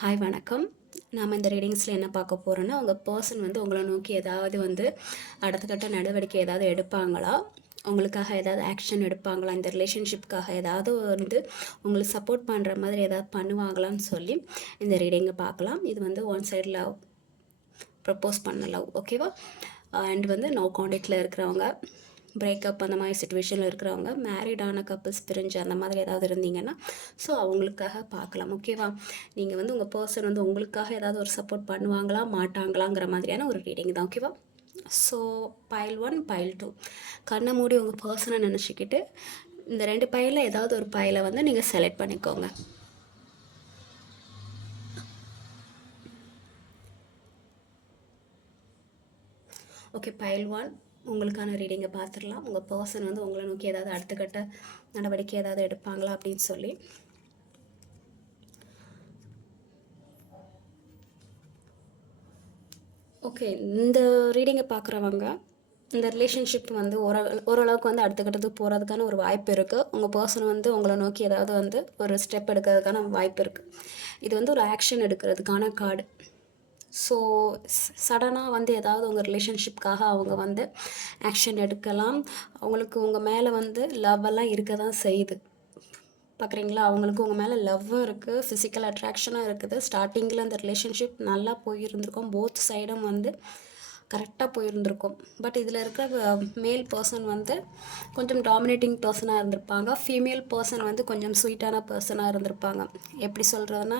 Hi வணக்கம். நாம் இந்த ரீடிங்ஸில் என்ன பார்க்க போகிறோன்னா, உங்கள் பர்சன் வந்து உங்களை நோக்கி ஏதாவது வந்து அடுத்த கட்ட நடவடிக்கை ஏதாவது எடுப்பாங்களா, உங்களுக்காக ஏதாவது ஆக்ஷன் எடுப்பாங்களா, இந்த ரிலேஷன்ஷிப்காக ஏதாவது வந்து உங்களுக்கு சப்போர்ட் பண்ணுற மாதிரி ஏதாவது பண்ணுவாங்களான்னு சொல்லி இந்த ரீடிங்கை பார்க்கலாம். இது வந்து ஒன் சைடு லவ், ப்ரப்போஸ் பண்ண லவ், ஓகேவா? அண்ட் வந்து நோ காண்டாக்டில் இருக்கிறவங்க, பிரேக்கப் அந்த மாதிரி சுச்சுவேஷனில் இருக்கிறவங்க, மேரிடான கப்புள்ஸ் பிரிஞ்சு அந்த மாதிரி ஏதாவது இருந்தீங்கன்னா ஸோ அவங்களுக்காக பார்க்கலாம், ஓகேவா? நீங்கள் வந்து உங்கள் பர்சன் வந்து உங்களுக்காக ஏதாவது ஒரு சப்போர்ட் பண்ணுவாங்களா மாட்டாங்களாங்கிற மாதிரியான ஒரு ரீடிங் தான், ஓகேவா? ஸோ பைல் 1 பைல் 2 கண்ணை மூடி உங்கள் பர்சனை நினச்சிக்கிட்டு இந்த 2 பைலில் ஏதாவது ஒரு பைலை வந்து நீங்கள் செலக்ட் பண்ணிக்கோங்க. ஓகே, பைல் 1 உங்களுக்கான ரீடிங்கை பார்த்துடலாம். உங்கள் பர்சன் வந்து உங்களை நோக்கி ஏதாவது அடுத்த கட்ட நடவடிக்கை ஏதாவது எடுப்பாங்களா அப்படின்னு சொல்லி. ஓகே, இந்த ரீடிங்கை பார்க்குறவங்க இந்த ரிலேஷன்ஷிப் வந்து ஓரளவுக்கு வந்து அடுத்த கட்டத்துக்கு போகிறதுக்கான ஒரு வாய்ப்பு இருக்குது. உங்கள் பர்சன் வந்து உங்களை நோக்கி ஏதாவது வந்து ஒரு ஸ்டெப் எடுக்கிறதுக்கான வாய்ப்பு இருக்குது. இது வந்து ஒரு ஆக்ஷன் எடுக்கிறதுக்கான கார்டு. ஸோ சடனாக வந்து ஏதாவது உங்கள் ரிலேஷன்ஷிப்காக அவங்க வந்து ஆக்ஷன் எடுக்கலாம். அவங்களுக்கு உங்கள் மேலே வந்து லவ்வெல்லாம் இருக்க தான் செய்யுது, பார்க்குறீங்களா? அவங்களுக்கு உங்கள் மேலே லவ்வும் இருக்குது, ஃபிசிக்கல் அட்ராக்ஷனும் இருக்குது. ஸ்டார்டிங்கில் அந்த ரிலேஷன்ஷிப் நல்லா போயிருந்திருக்கும், போத் சைடும் வந்து கரெக்டாக போயிருந்திருக்கும். பட் இதில் இருக்கிற மேல் பர்சன் வந்து கொஞ்சம் டாமினேட்டிங் பர்சனாக இருந்திருப்பாங்க, ஃபீமேல் பர்சன் வந்து கொஞ்சம் ஸ்வீட்டான பர்சனாக இருந்திருப்பாங்க. எப்படி சொல்கிறதுனா,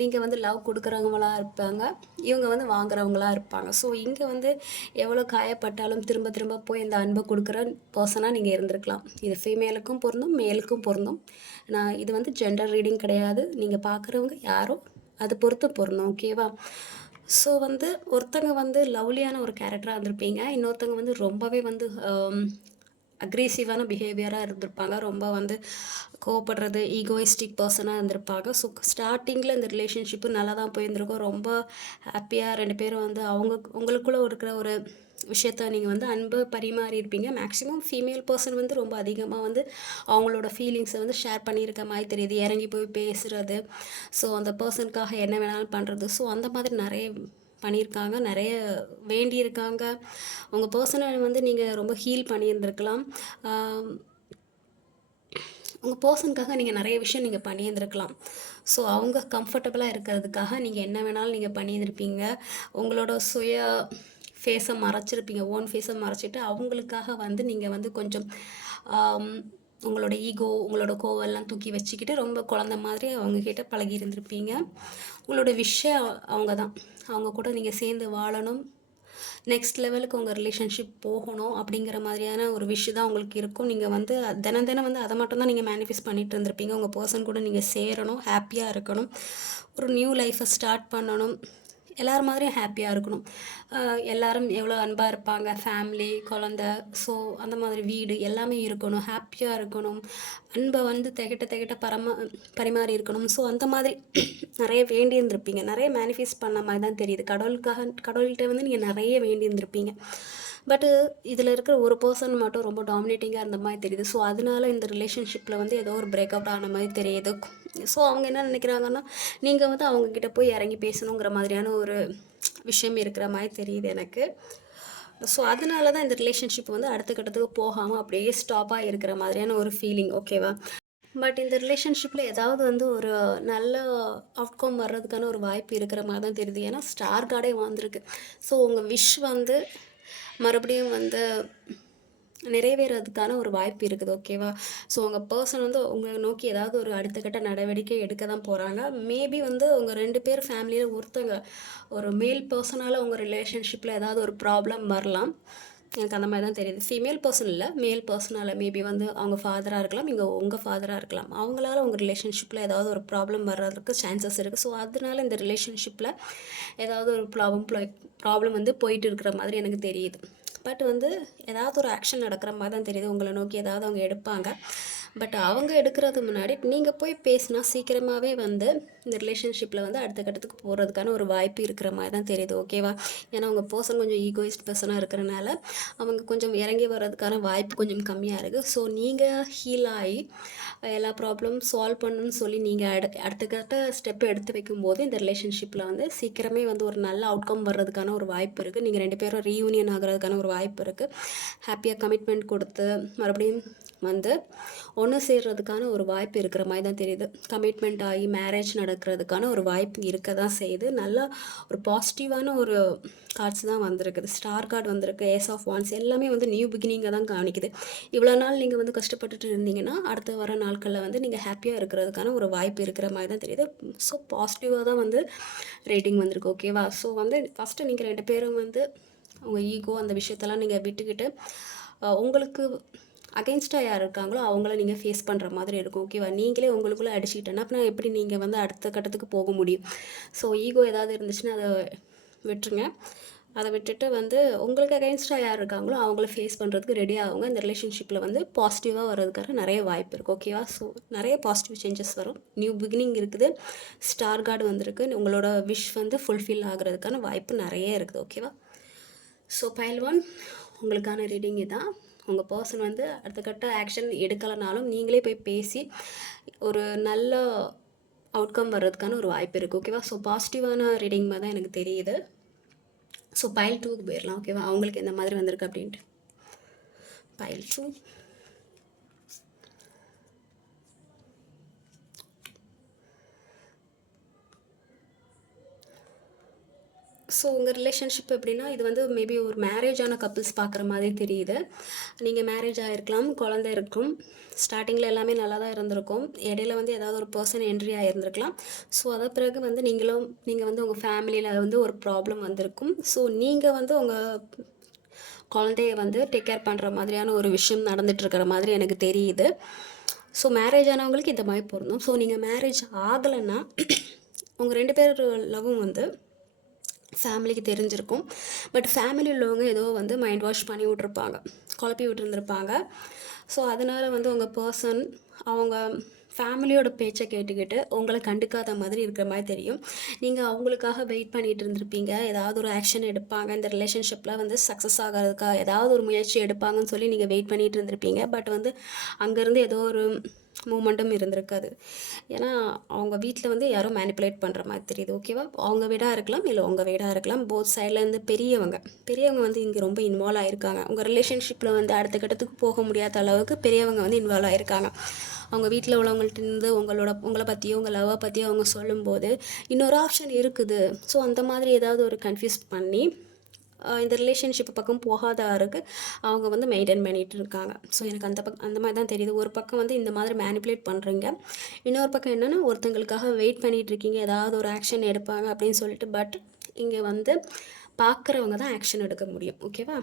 நீங்கள் வந்து லவ் கொடுக்குறவங்களாக இருப்பாங்க, இவங்க வந்து வாங்குறவங்களாக இருப்பாங்க. ஸோ இங்கே வந்து எவ்வளோ காயப்பட்டாலும் திரும்ப திரும்ப போய் இந்த அன்பை கொடுக்குற பர்சனாக நீங்கள் இருந்திருக்கலாம். இது ஃபீமேலுக்கும் பொருந்தும், மேலுக்கும் பொருந்தும். இது வந்து ஜெண்டர் ரீடிங் கிடையாது, நீங்கள் பார்க்குறவங்க யாரோ அது பொறுத்து பொருந்தும், ஓகேவா? ஸோ வந்து ஒருத்தங்க வந்து லவ்லியான ஒரு கேரக்டராக இருந்திருப்பீங்க, இன்னொருத்தங்க வந்து ரொம்பவே வந்து அக்ரெசிவான பிஹேவியராக இருந்திருப்பாங்க, ரொம்ப வந்து கோவப்படுறது, ஈகோயிஸ்டிக் பர்சனாக இருந்திருப்பாங்க. ஸோ ஸ்டார்டிங்கில் இந்த ரிலேஷன்ஷிப்பு நல்லா தான் போயிருந்திருக்கும், ரொம்ப ஹாப்பியாக 2 பேரும் வந்து உங்களுக்குள்ளே இருக்கிற ஒரு விஷயத்த நீங்கள் வந்து அன்பை பரிமாறி இருப்பீங்க. மேக்ஸிமம் ஃபீமேல் பர்சன் வந்து ரொம்ப அதிகமாக வந்து அவங்களோட ஃபீலிங்ஸை வந்து ஷேர் பண்ணியிருக்க மாதிரி தெரியுது, இறங்கி போய் பேசுகிறது, ஸோ அந்த பர்சனுக்காக என்ன வேணாலும் பண்ணுறது. ஸோ அந்த மாதிரி நிறைய பண்ணியிருக்காங்க, நிறைய வேண்டியிருக்காங்க. உங்கள் பர்சனை வந்து நீங்கள் ரொம்ப ஹீல் பண்ணியிருந்திருக்கலாம். உங்கள் பர்சனுக்காக நீங்கள் நிறைய விஷயம் நீங்கள் பண்ணியிருந்திருக்கலாம். ஸோ அவங்க கம்ஃபர்டபுளாக இருக்கிறதுக்காக நீங்கள் என்ன வேணாலும் நீங்கள் பண்ணியிருந்திருப்பீங்க. உங்களோட சுய ஃபேஸை மறைச்சிருப்பீங்க, ஓன் ஃபேஸை மறைச்சிட்டு அவங்களுக்காக வந்து நீங்கள் வந்து கொஞ்சம் உங்களோட ஈகோ, உங்களோட கோவெல்லாம் தூக்கி வச்சுக்கிட்டு ரொம்ப குழந்த மாதிரி அவங்கக்கிட்ட பழகி இருந்திருப்பீங்க. உங்களோட விஷயம் அவங்க தான், அவங்க கூட நீங்கள் சேர்ந்து வாழணும், நெக்ஸ்ட் லெவலுக்கு உங்கள் ரிலேஷன்ஷிப் போகணும் அப்படிங்கிற மாதிரியான ஒரு விஷயம் தான் உங்களுக்கு இருக்கும். நீங்கள் வந்து தினம் தினம் வந்து அதை மட்டும் தான் நீங்கள் மேனிஃபெஸ்ட் பண்ணிகிட்டு இருந்திருப்பீங்க. உங்கள் பர்சன் கூட நீங்கள் சேரணும், ஹாப்பியாக இருக்கணும், ஒரு நியூ லைஃப்பை ஸ்டார்ட் பண்ணணும், எல்லோரும் மாதிரியும் ஹாப்பியாக இருக்கணும். எல்லோரும் எவ்வளோ அன்பாக இருப்பாங்க, ஃபேமிலி, குழந்த, ஸோ அந்த மாதிரி வீடு எல்லாமே இருக்கணும், ஹாப்பியாக இருக்கணும், அன்பை வந்து திகட்ட பரிமாறி இருக்கணும். ஸோ அந்த மாதிரி நிறைய வேண்டியிருந்திருப்பீங்க, நிறைய மேனிஃபெஸ்ட் பண்ண மாதிரி தான் தெரியுது. கடவுள்கிட்ட வந்து நீங்கள் நிறைய வேண்டியிருந்திருப்பீங்க. பட்டு இதில் இருக்கிற ஒரு பர்சன் மட்டும் ரொம்ப டாமினேட்டிங்காக இருந்த மாதிரி தெரியுது. ஸோ அதனால இந்த ரிலேஷன்ஷிப்பில் வந்து ஏதோ ஒரு பிரேக் அவுட் ஆன மாதிரி தெரியுது. ஸோ அவங்க என்ன நினைக்கிறாங்கன்னா, நீங்கள் வந்து அவங்கக்கிட்ட போய் இறங்கி பேசணுங்கிற மாதிரியான ஒரு விஷயம் இருக்கிற மாதிரி தெரியுது எனக்கு. ஸோ அதனால தான் இந்த ரிலேஷன்ஷிப் வந்து அடுத்த கட்டத்துக்கு போகாமல் அப்படியே ஸ்டாப்பாக இருக்கிற மாதிரியான ஒரு ஃபீலிங், ஓகேவா? பட் இந்த ரிலேஷன்ஷிப்பில் ஏதாவது வந்து ஒரு நல்ல அவுட்கம் வர்றதுக்கான ஒரு வாய்ப்பு இருக்கிற மாதிரி தான் தெரியுது. ஏன்னா ஸ்டார் கார்டே வந்திருக்கு. ஸோ உங்கள் விஷ் வந்து மறுபடியும் வந்து நிறைவேறதுக்கான ஒரு வாய்ப்பு இருக்குது, ஓகேவா? ஸோ உங்கள் பர்சன் வந்து உங்களை நோக்கி ஏதாவது ஒரு அடுத்த கட்ட நடவடிக்கை எடுக்க தான் போகிறாங்க. மேபி வந்து உங்கள் 2 பேர் ஃபேமிலியில் ஒருத்தங்க ஒரு மேல் பர்சனால் உங்கள் ரிலேஷன்ஷிப்பில் ஏதாவது ஒரு ப்ராப்ளம் வரலாம், எனக்கு அந்த மாதிரி தான் தெரியுது. ஃபீமேல் பர்சன் இல்லை, மேல் பர்சனால் மேபி வந்து அவங்க ஃபாதராக இருக்கலாம், இங்கே உங்கள் ஃபாதராக இருக்கலாம். அவங்களால உங்கள் ரிலேஷன்ஷிப்பில் ஏதாவது ஒரு ப்ராப்ளம் வர்றதுக்கு சான்சஸ் இருக்குது. ஸோ அதனால இந்த ரிலேஷன்ஷிப்பில் ஏதாவது ஒரு ப்ராப்ளம் வந்து போயிட்டு இருக்கிற மாதிரி எனக்கு தெரியுது. பட் வந்து ஏதாவது ஒரு ஆக்ஷன் நடக்கிற மாதிரி தான் தெரியுது, உங்களை நோக்கி ஏதாவது அவங்க எடுப்பாங்க. பட் அவங்க எடுக்கிறது முன்னாடி நீங்கள் போய் பேசினா சீக்கிரமாகவே வந்து இந்த ரிலேஷன்ஷிப்பில் வந்து அடுத்த கட்டத்துக்கு போகிறதுக்கான ஒரு வாய்ப்பு இருக்கிற மாதிரி தான் தெரியுது. ஓகேவா? ஏன்னா உங்கள் பர்சன் கொஞ்சம் ஈகோயிஸ்ட் பர்சனாக இருக்கிறனால அவங்க கொஞ்சம் இறங்கி வர்றதுக்கான வாய்ப்பு கொஞ்சம் கம்மியாக இருக்குது. ஸோ நீங்கள் ஹீல் ஆகி எல்லா ப்ராப்ளம் சால்வ் பண்ணணும்னு சொல்லி நீங்கள் அடுத்த கட்ட ஸ்டெப் எடுத்து வைக்கும்போது இந்த ரிலேஷன்ஷிப்பில் வந்து சீக்கிரமே வந்து ஒரு நல்ல அவுட்கம் வர்றதுக்கான ஒரு வாய்ப்பு இருக்குது. நீங்கள் 2 பேரும் ரீயூனியன் ஆகிறதுக்கான ஒரு வாய்ப்பு இருக்குது. ஹாப்பியாக கமிட்மெண்ட் கொடுத்து மறுபடியும் வந்து ஒன்று சேர்றதுக்கான ஒரு வாய்ப்பு இருக்கிற மாதிரி தான் தெரியுது. கமிட்மெண்ட் ஆகி மேரேஜ் நடக்கிறதுக்கான ஒரு வாய்ப்பு இருக்க தான் செய்யுது. நல்லா ஒரு பாசிட்டிவான ஒரு கார்ட்ஸ் தான் வந்திருக்குது. ஸ்டார் கார்டு வந்திருக்கு, ஏஸ் ஆஃப் வான்ஸ், எல்லாமே வந்து நியூ பிகினிங்கை தான் காணிக்குது. இவ்வளோ நாள் நீங்கள் வந்து கஷ்டப்பட்டுட்டு இருந்தீங்கன்னா அடுத்த வர நாட்களில் வந்து நீங்கள் ஹாப்பியாக இருக்கிறதுக்கான ஒரு வாய்ப்பு இருக்கிற மாதிரி தான் தெரியுது. ஸோ பாசிட்டிவாக தான் வந்து ரேட்டிங் வந்திருக்கு. ஓகேவா? ஸோ வந்து ஃபஸ்ட்டு நீங்கள் 2 பேரும் வந்து உங்கள் ஈகோ அந்த விஷயத்தெல்லாம் நீங்கள் விட்டுக்கிட்டு உங்களுக்கு அகெயின்ஸ்டாக யார் இருக்காங்களோ அவங்கள நீங்கள் ஃபேஸ் பண்ணுற மாதிரி இருக்கும். ஓகேவா? நீங்களே உங்களுக்குள்ளே அடிச்சுக்கிட்டேன்னா அப்படின்னா எப்படி நீங்கள் வந்து அடுத்த கட்டத்துக்கு போக முடியும்? ஸோ ஈகோ ஏதாவது இருந்துச்சுன்னா அதை விட்டுருங்க. அதை விட்டுட்டு வந்து உங்களுக்கு அகெயின்ஸ்டாக யார் இருக்காங்களோ அவங்கள ஃபேஸ் பண்ணுறதுக்கு ரெடி ஆகுங்க. இந்த ரிலேஷன்ஷிப்பில் வந்து பாசிட்டிவாக வர்றதுக்காக நிறைய வாய்ப்பு இருக்குது. ஓகேவா? ஸோ நிறைய பாசிட்டிவ் சேஞ்சஸ் வரும். நியூ பிகினிங் இருக்குது. ஸ்டார் கார்டு வந்திருக்கு. உங்களோட விஷ் வந்து ஃபுல்ஃபில் ஆகிறதுக்கான வாய்ப்பு நிறைய இருக்குது. ஓகேவா? ஸோ பைல் 1 உங்களுக்கான ரீடிங் இதுதான். உங்கள் பர்சன் வந்து அடுத்த கட்ட ஆக்ஷன் எடுக்கலைனாலும் நீங்களே போய் பேசி ஒரு நல்ல அவுட்கம் வர்றதுக்கான ஒரு வாய்ப்பு இருக்குது. ஓகேவா? ஸோ பாசிட்டிவான ரீடிங் மாதிரி தான் எனக்கு தெரியுது. ஸோ பைல் 2க்கு போயிடலாம். ஓகேவா? அவங்களுக்கு எந்த மாதிரி வந்திருக்கு அப்படின்ட்டு. பைல் 2. ஸோ உங்கள் ரிலேஷன்ஷிப் எப்படின்னா இது வந்து மேபி ஒரு மேரேஜான கப்புள்ஸ் பார்க்குற மாதிரி தெரியுது. நீங்கள் மேரேஜ் ஆகிருக்கலாம், குழந்தை இருக்கும், ஸ்டார்டிங்கில் எல்லாமே நல்லா தான் இருந்திருக்கும். இடையில வந்து ஏதாவது ஒரு பர்சன் என்ட்ரி ஆகிருந்துருக்கலாம். ஸோ அதை பிறகு வந்து நீங்கள் வந்து உங்கள் ஃபேமிலியில் வந்து ஒரு ப்ராப்ளம் வந்திருக்கும். ஸோ நீங்கள் வந்து உங்கள் குழந்தைய வந்து டேக் கேர் பண்ணுற மாதிரியான ஒரு விஷயம் நடந்துகிட்ருக்கிற மாதிரி எனக்கு தெரியுது. ஸோ மேரேஜ் ஆனவங்களுக்கு இந்த மாதிரி பொருந்தும். ஸோ நீங்கள் மேரேஜ் ஆகலைன்னா உங்கள் 2 பேர் லவ்வும் வந்து ஃபேமிலிக்கு தெரிஞ்சிருக்கும். பட் ஃபேமிலி உள்ளவங்க ஏதோ வந்து மைண்ட் வாஷ் பண்ணி விட்ருப்பாங்க, குழப்பி விட்டுருந்துருப்பாங்க. ஸோ அதனால் வந்து உங்கள் பர்சன் அவங்க ஃபேமிலியோட பேச்சை கேட்டுக்கிட்டு உங்களை கண்டுக்காத மாதிரி இருக்கிற மாதிரி தெரியும். நீங்கள் அவங்களுக்காக வெயிட் பண்ணிகிட்டு இருந்திருப்பீங்க. ஏதாவது ஒரு ஆக்ஷன் எடுப்பாங்க, இந்த ரிலேஷன்ஷிப்பில் வந்து சக்ஸஸ் ஆகிறதுக்காக ஏதாவது ஒரு முயற்சி எடுப்பாங்கன்னு சொல்லி நீங்கள் வெயிட் பண்ணிகிட்டு இருந்திருப்பீங்க. பட் வந்து அங்கேருந்து ஏதோ ஒரு மூமெண்ட்டும் இருந்திருக்காது. ஏன்னா அவங்க வீட்டில் வந்து யாரோ மேனிப்புலேட் பண்ணுற மாதிரி தெரியுது. ஓகேவா? அவங்க வீடாக இருக்கலாம், இல்லை உங்கள் வீடாக இருக்கலாம். போத் சைட்லேருந்து பெரியவங்க வந்து இங்கே ரொம்ப இன்வால்வ் ஆகிருக்காங்க. உங்கள் ரிலேஷன்ஷிப்பில் வந்து அடுத்த கட்டத்துக்கு போக முடியாத அளவுக்கு பெரியவங்க வந்து இன்வால்வ் ஆகிருக்காங்க. அவங்க வீட்டில் உள்ளவங்கள்ட்டேருந்து உங்களை பற்றியோ உங்கள் லவ்வை பற்றியோ அவங்க சொல்லும்போது இன்னொரு ஆப்ஷன் இருக்குது. ஸோ அந்த மாதிரி ஏதாவது ஒரு கன்ஃபியூஸ் பண்ணி இந்த ரிலேஷன்ஷிப் பக்கம் போகாதாருக்கு அவங்க வந்து மெயின்டைன் பண்ணிகிட்டு இருக்காங்க. ஸோ எனக்கு அந்த மாதிரி தான் தெரியுது. ஒரு பக்கம் வந்து இந்த மாதிரி மேனிப்புலேட் பண்ணுறீங்க, இன்னொரு பக்கம் என்னென்னா ஒருத்தங்களுக்காக வெயிட் பண்ணிகிட்ருக்கீங்க, ஏதாவது ஒரு ஆக்ஷன் எடுப்பாங்க அப்படின்னு சொல்லிட்டு. பட் இங்கே வந்து பார்க்குறவங்க தான் ஆக்ஷன் எடுக்க முடியும். ஓகேவா?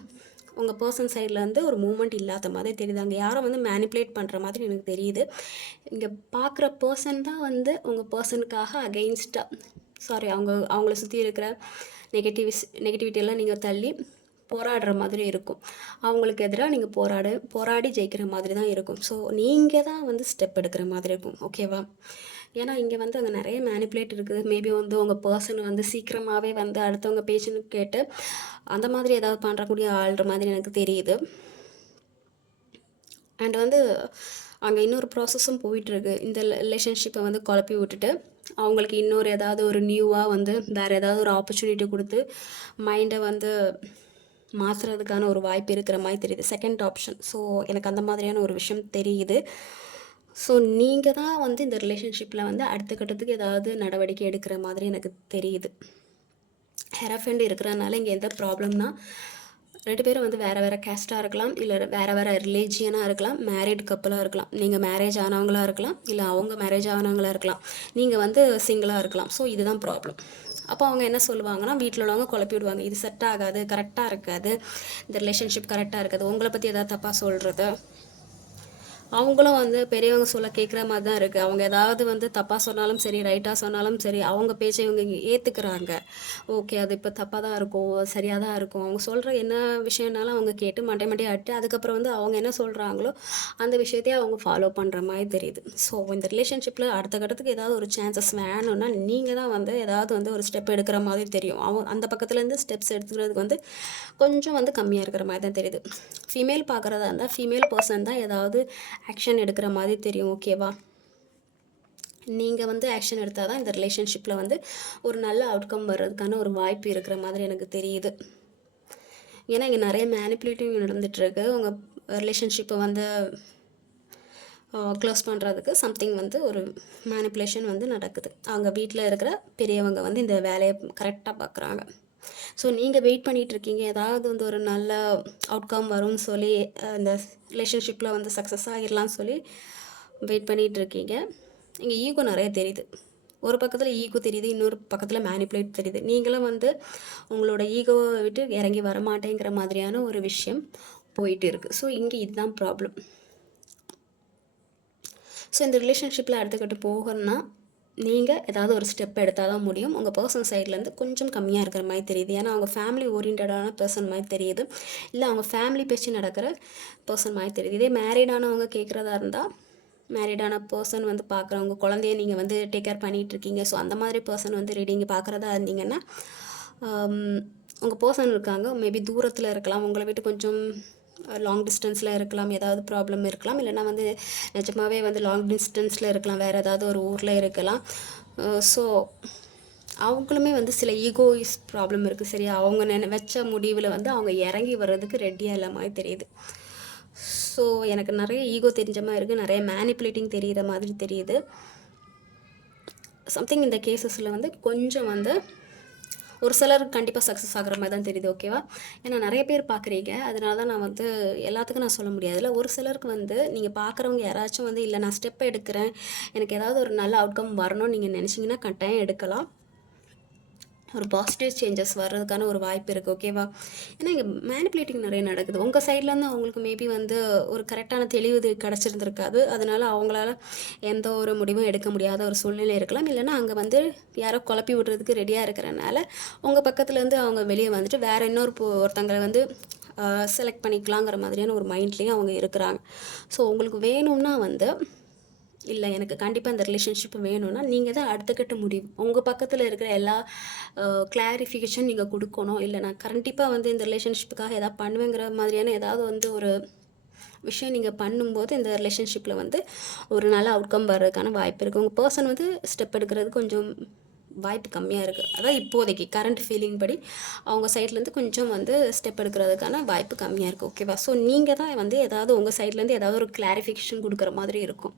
உங்கள் பர்சன் சைடில் வந்து ஒரு மூமெண்ட் இல்லாத மாதிரி தெரியுது. அங்கே யாரும் வந்து மேனிப்புலேட் பண்ணுற மாதிரி எனக்கு தெரியுது. இங்கே பார்க்குற பர்சன் தான் வந்து உங்கள் பர்சனுக்காக அவங்கள சுற்றி இருக்கிற நெகட்டிவிட்டியெல்லாம் நீங்கள் தள்ளி போராடுற மாதிரி இருக்கும். அவங்களுக்கு எதிராக நீங்கள் போராடி ஜெயிக்கிற மாதிரி தான் இருக்கும். ஸோ நீங்கள் தான் வந்து ஸ்டெப் எடுக்கிற மாதிரி இருக்கும். ஓகேவா? ஏன்னா இங்கே வந்து அங்கே நிறைய மேனிப்புலேட் இருக்குது. மேபி வந்து உங்கள் பர்சன் வந்து சீக்கிரமாகவே வந்து அடுத்தவங்க பேச்சுன்னு கேட்டு அந்த மாதிரி ஏதாவது பண்ணுறக்கூடிய ஆள்ற மாதிரி எனக்கு தெரியுது. அண்ட் வந்து அங்கே இன்னொரு ப்ராசஸும் போயிட்டுருக்கு. இந்த ரிலேஷன்ஷிப்பை வந்து குழப்பி விட்டுட்டு அவங்களுக்கு இன்னொரு ஏதாவது ஒரு நியூவாக வந்து வேறு ஏதாவது ஒரு ஆப்பர்ச்சுனிட்டி கொடுத்து மைண்டை வந்து மாற்றுறதுக்கான ஒரு வாய்ப்பு இருக்கிற மாதிரி தெரியுது. Second option. ஸோ எனக்கு அந்த மாதிரியான ஒரு விஷயம் தெரியுது. ஸோ நீங்கள் தான் வந்து இந்த ரிலேஷன்ஷிப்பில் வந்து அடுத்த கட்டத்துக்கு ஏதாவது நடவடிக்கை எடுக்கிற மாதிரி எனக்கு தெரியுது. ஹெராஃபெண்ட் இருக்கிறனால இங்கே எந்த ப்ராப்ளம்னா 2 பேரும் வந்து வேறு கேஸ்ட்டாக இருக்கலாம், இல்லை வேறு ரிலீஜியனாக இருக்கலாம், மேரிட் கப்பலாக இருக்கலாம். நீங்கள் மேரேஜ் ஆனவங்களாக இருக்கலாம், இல்லை அவங்க மேரேஜ் ஆனவங்களாக இருக்கலாம், நீங்கள் வந்து சிங்கிளாக இருக்கலாம். ஸோ இதுதான் ப்ராப்ளம். அப்போ அவங்க என்ன சொல்லுவாங்கன்னா வீட்டில் உள்ளவங்க குழப்பி விடுவாங்க. இது செட் ஆகாது, கரெக்டாக இருக்காது, இந்த ரிலேஷன்ஷிப் கரெக்டாக இருக்காது, உங்களை பற்றி எதாவது தப்பாக சொல்கிறது, அவங்களும் வந்து பெரியவங்க சொல்ல கேட்குற மாதிரி தான் இருக்குது. அவங்க ஏதாவது வந்து தப்பாக சொன்னாலும் சரி, ரைட்டாக சொன்னாலும் சரி, அவங்க பேச்சை இவங்க ஏற்றுக்கிறாங்க. ஓகே, அது இப்போ தப்பாக தான் இருக்கும், சரியாக தான் இருக்கும். அவங்க சொல்கிற என்ன விஷயம்னாலும் அவங்க கேட்டு மண்டை மண்டையை ஆட்டு அதுக்கப்புறம் வந்து அவங்க என்ன சொல்கிறாங்களோ அந்த விஷயத்தையே அவங்க ஃபாலோ பண்ணுற மாதிரி தெரியுது. ஸோ இந்த ரிலேஷன்ஷிப்பில் அடுத்த கட்டத்துக்கு ஏதாவது ஒரு சான்சஸ் வேணும்னா நீங்கள் தான் வந்து ஏதாவது வந்து ஒரு ஸ்டெப் எடுக்கிற மாதிரி தெரியும். அந்த பக்கத்துலேருந்து ஸ்டெப்ஸ் எடுத்துக்கிறதுக்கு வந்து கொஞ்சம் வந்து கம்மியாக இருக்கிற மாதிரி தான் தெரியுது. ஃபீமேல் பார்க்குறதா இருந்தால் ஃபீமேல் பர்சன் தான் ஏதாவது ஆக்ஷன் எடுக்கிற மாதிரி தெரியும். ஓகேவா? நீங்கள் வந்து ஆக்ஷன் எடுத்தால் தான் இந்த ரிலேஷன்ஷிப்பில் வந்து ஒரு நல்ல அவுட்கம் வர்றதுக்கான ஒரு வாய்ப்பு இருக்கிற மாதிரி எனக்கு தெரியுது. ஏன்னா இங்கே நிறைய மேனிப்புலேட்டிவ் நடந்துகிட்ருக்கு. உங்கள் ரிலேஷன்ஷிப்பை வந்து க்ளோஸ் பண்ணுறதுக்கு சம்திங் வந்து ஒரு மேனிப்புலேஷன் வந்து நடக்குது. அவங்க வீட்டில் இருக்கிற பெரியவங்க வந்து இந்த வேலையை கரெக்டாக பார்க்குறாங்க. ஸோ நீங்கள் வெயிட் பண்ணிகிட்ருக்கீங்க, ஏதாவது வந்து ஒரு நல்ல அவுட்கம் வரும்னு சொல்லி இந்த ரிலேஷன்ஷிப்பில் வந்து சக்ஸஸ் ஆகிடலான்னு சொல்லி வெயிட் பண்ணிகிட்ருக்கீங்க. இங்கே ஈகோ நிறைய தெரியுது. ஒரு பக்கத்தில் ஈகோ தெரியுது, இன்னொரு பக்கத்தில் மேனிப்புலேட் தெரியுது. நீங்களும் வந்து உங்களோட ஈகோவை விட்டு இறங்கி வரமாட்டேங்கிற மாதிரியான ஒரு விஷயம் போயிட்டு இருக்குது. ஸோ இங்கே இதுதான் ப்ராப்ளம். ஸோ இந்த ரிலேஷன்ஷிப்பில் அடுத்துக்கிட்டு போகணுன்னா நீங்கள் ஏதாவது ஒரு ஸ்டெப் எடுத்தால் தான் முடியும். உங்கள் பர்சன் சைட்லேருந்து கொஞ்சம் கம்மியாக இருக்கிற மாதிரி தெரியுது. ஏன்னா அவங்க ஃபேமிலி ஓரியன்டான பர்சன் மாதிரி தெரியுது, இல்லை அவங்க ஃபேமிலி பேச்சு நடக்கிற பர்சன் மாதிரி தெரியுது. இதே மேரீடானவங்க கேட்குறதா இருந்தால் மேரீடான பர்சன் வந்து பார்க்குறவங்க குழந்தைய நீங்கள் வந்து டேக் கேர் பண்ணிகிட்ருக்கீங்க. ஸோ அந்த மாதிரி பர்சன் வந்து ரீடிங் பார்க்குறதா இருந்தீங்கன்னா உங்கள் பர்சன் இருக்காங்க, மேபி தூரத்தில் இருக்கலாம், உங்களை விட்டு கொஞ்சம் லாங் டிஸ்டன்ஸில் இருக்கலாம், ஏதாவது ப்ராப்ளம் இருக்கலாம், இல்லைனா வந்து நிஜமாகவே வந்து லாங் டிஸ்டன்ஸில் இருக்கலாம், வேறு ஏதாவது ஒரு ஊரில் இருக்கலாம். ஸோ அவங்களுமே வந்து சில ஈகோயிஸ் ப்ராப்ளம் இருக்குது. சரி, அவங்க வச்ச முடிவில் வந்து அவங்க இறங்கி வர்றதுக்கு ரெடியாக இல்லாம மாதிரி தெரியுது. ஸோ எனக்கு நிறைய ஈகோ தெரிஞ்ச மாதிரி இருக்குது, நிறைய மேனிப்புலேட்டிங் தெரிகிற மாதிரி தெரியுது. சம்திங் இந்த கேசஸில் வந்து கொஞ்சம் வந்து ஒரு சிலருக்கு கண்டிப்பாக சக்ஸஸ் ஆகிற மாதிரி தான் தெரியுது. ஓகேவா? ஏன்னா நிறைய பேர் பார்க்குறீங்க, அதனால தான் நான் வந்து எல்லாத்துக்கும் நான் சொல்ல முடியாதுல்ல. ஒரு சிலருக்கு வந்து நீங்கள் பார்க்குறவங்க யாராச்சும் வந்து இல்லை நான் ஸ்டெப் எடுக்கிறேன், எனக்கு ஏதாவது ஒரு நல்ல அவுட்கம் வரணும்னு நீங்கள் நினச்சிங்கன்னா கட்டாயம் எடுக்கலாம். ஒரு பாசிட்டிவ் சேஞ்சஸ் வர்றதுக்கான ஒரு வாய்ப்பு இருக்குது. ஓகேவா? ஏன்னா இங்கே மேனிப்புலேட்டிங் நிறைய நடக்குது. உங்கள் சைட்லேருந்து அவங்களுக்கு மேபி வந்து ஒரு கரெக்டான தெளிவு கிடச்சிருந்துருக்காது. அதனால் அவங்களால எந்த ஒரு முடிவும் எடுக்க முடியாத ஒரு சூழ்நிலை இருக்கலாம். இல்லைன்னா அங்கே வந்து யாரோ குழப்பி விடுறதுக்கு ரெடியாக இருக்கிறனால உங்கள் பக்கத்துலேருந்து அவங்க வெளியே வந்துட்டு வேறு ஒருத்தங்களை வந்து செலக்ட் பண்ணிக்கலாங்கிற மாதிரியான ஒரு மைண்ட்லேயும் அவங்க இருக்கிறாங்க. ஸோ உங்களுக்கு வேணும்னா வந்து இல்லை எனக்கு கண்டிப்பாக இந்த ரிலேஷன்ஷிப் வேணும்னா நீங்கள் தான் அடுத்தக்கட்ட முடிவு. உங்கள் பக்கத்தில் இருக்கிற எல்லா கிளாரிஃபிகேஷன் நீங்கள் கொடுக்கணும். இல்லை நான் கண்டிப்பாக வந்து இந்த ரிலேஷன்ஷிப்புக்காக எதாவது பண்ணுவேங்கிற மாதிரியான ஏதாவது வந்து ஒரு விஷயம் நீங்கள் பண்ணும்போது இந்த ரிலேஷன்ஷிப்பில் வந்து ஒரு நல்ல அவுட்கம் வர்றதுக்கான வாய்ப்பு இருக்குது. உங்கள் பர்சன் வந்து ஸ்டெப் எடுக்கிறது கொஞ்சம் வாய்ப்பு கம்மியாக இருக்குது. அதான் இப்போதைக்கு கரண்ட் ஃபீலிங் படி அவங்க சைட்லேருந்து கொஞ்சம் வந்து ஸ்டெப் எடுக்கிறதுக்கான வாய்ப்பு கம்மியாக இருக்குது. ஓகேவா? ஸோ நீங்கள் தான் வந்து ஏதாவது உங்கள் சைட்லேருந்து ஏதாவது ஒரு கிளாரிஃபிகேஷன் கொடுக்குற மாதிரி இருக்கும்.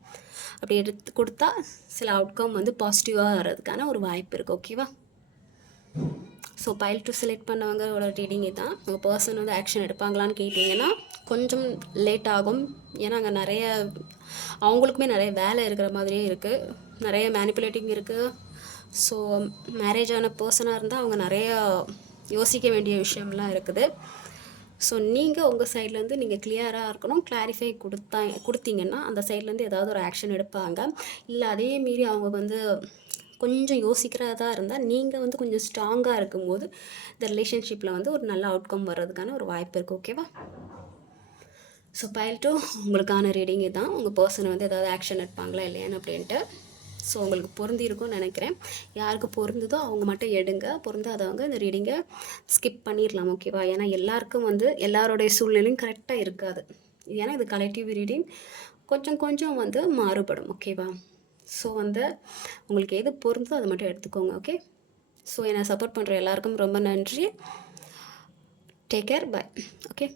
அப்படி எடுத்து கொடுத்தா சில அவுட்கம் வந்து பாசிட்டிவாக வர்றதுக்கான ஒரு வாய்ப்பு இருக்குது. ஓகேவா? ஸோ பைல் 2 செலக்ட் பண்ணவங்களோட ரீடிங் தான். உங்கள் பர்சன் வந்து ஆக்ஷன் எடுப்பாங்களான்னு கேட்டிங்கன்னா கொஞ்சம் லேட் ஆகும். ஏன்னா அங்கே நிறைய அவங்களுக்குமே நிறைய வேலை இருக்கிற மாதிரியே இருக்குது, நிறைய மேனிப்புலேட்டிங் இருக்குது. ஸோ மேரேஜ் ஆன பர்சனாக இருந்தால் அவங்க நிறையா யோசிக்க வேண்டிய விஷயம்லாம் இருக்குது. ஸோ நீங்கள் உங்கள் சைட்லேருந்து நீங்கள் கிளியராக இருக்கணும். கிளாரிஃபை கொடுத்தீங்கன்னா அந்த சைட்லேருந்து ஏதாவது ஒரு ஆக்ஷன் எடுப்பாங்க. இல்லை அதே மீறி அவங்க வந்து கொஞ்சம் யோசிக்கிறதா இருந்தால் நீங்கள் வந்து கொஞ்சம் ஸ்ட்ராங்காக இருக்கும்போது இந்த ரிலேஷன்ஷிப்பில் வந்து ஒரு நல்ல அவுட்கம் வர்றதுக்கான ஒரு வாய்ப்பு இருக்குது. ஓகேவா? ஸோ பைல் 2 உங்களுக்கான ரீடிங்கு தான். உங்கள் பர்சனை வந்து ஏதாவது ஆக்ஷன் எடுப்பாங்களா இல்லையான்னு அப்படின்ட்டு. ஸோ உங்களுக்கு பொருந்திருக்கும்னு நினைக்கிறேன். யாருக்கு பொருந்துதோ அவங்க மட்டும் எடுங்க, பொருந்தாதவங்க இந்த ரீடிங்கை ஸ்கிப் பண்ணிடலாம். ஓகேவா? ஏன்னா எல்லாருக்கும் வந்து எல்லாரோடைய சூழ்நிலையும் கரெக்டாக இருக்காது. ஏன்னா இது கலெக்டிவ் ரீடிங், கொஞ்சம் கொஞ்சம் வந்து மாறுபடும். ஓகேவா? ஸோ வந்து உங்களுக்கு எது பொருந்தோ அதை மட்டும் எடுத்துக்கோங்க. ஓகே? ஸோ என்னை சப்போர்ட் பண்ணுற எல்லாருக்கும் ரொம்ப நன்றி. Take care. பாய். ஓகே?